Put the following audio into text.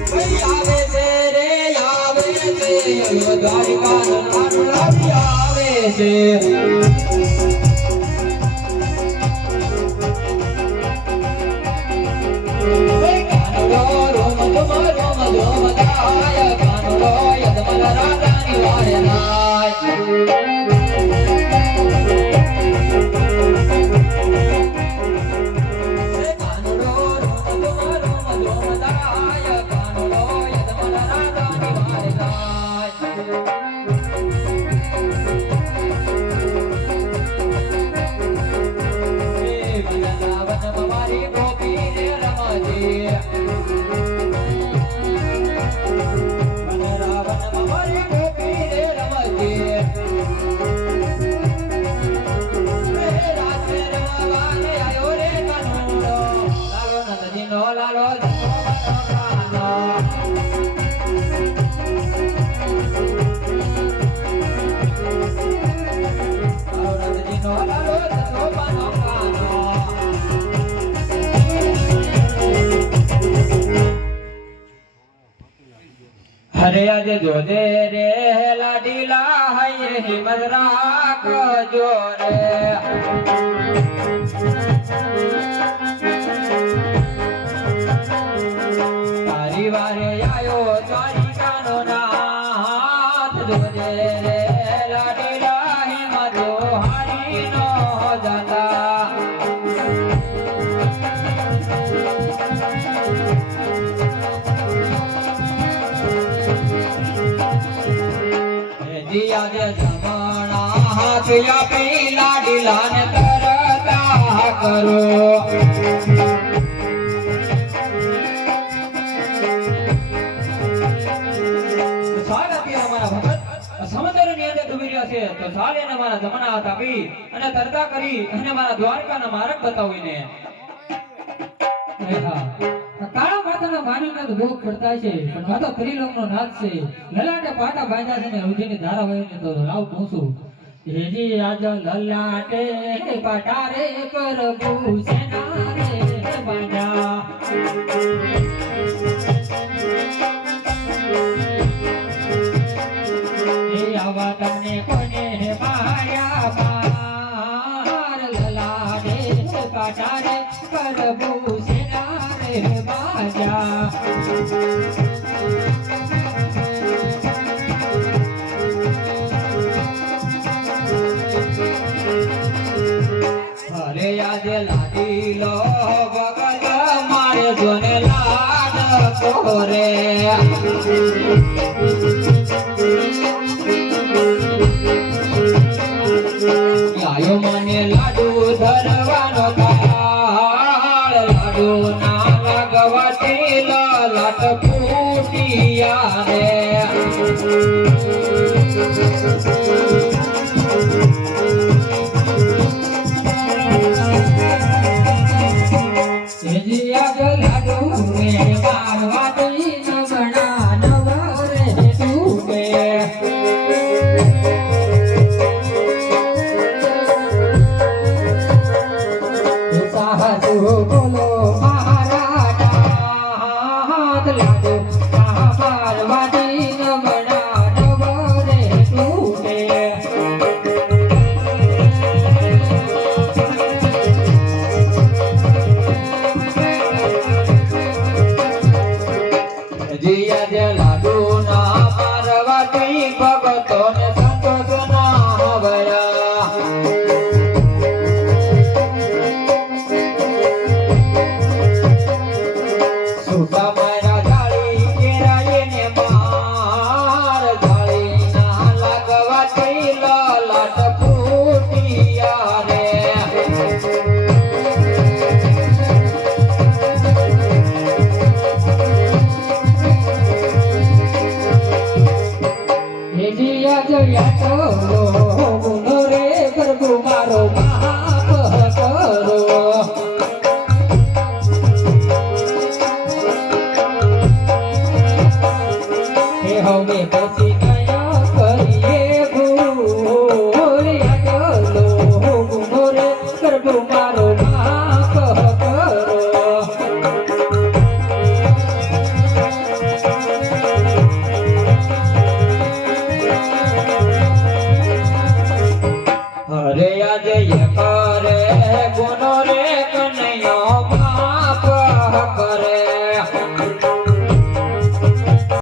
આવે છે રે આવે છે દ્વારિકા નાનું આવે છે હરે આજે જોજે રે લાડીલા હૈ હિમત રાખજો રે તારી વારે આયો દ્વારિકાનો નાથ જોજે રે લાડીલા હિમત હારી નો જતા આજે જમણા હાથ આપી લાડીલાને કરતા કરો તો સાલ એને મારા જમણા હાથ આપી અને તરતા કરી અને મારા દ્વારકાના માર્ગ બતાવીને કાળા માતાના માનવને તો દુઃખ પડતા છે પણ આ તો ત્રિલોકનો નાથ છે લલાટે પાટા બાંધ્યા છે ને રુધિરની ધારા વહીને તો લાવ પૂછું હેજી આજ લલાટે પાટા રે પ્રભુ સેના રે બાંધ્યા એ આવા તમને કોને માર્યા પાર લલાટે પાટા રે પ્રભુ સેના રે બાંધ્યા અરે આજે લાડીલો વગત મારે જોને લાડ કોરે આયો મને લાડુ ધરવાનો કાળ લાડુ ના લાગવાથી લાટ ફૂટિયા રે આજે એ કરે ગુનો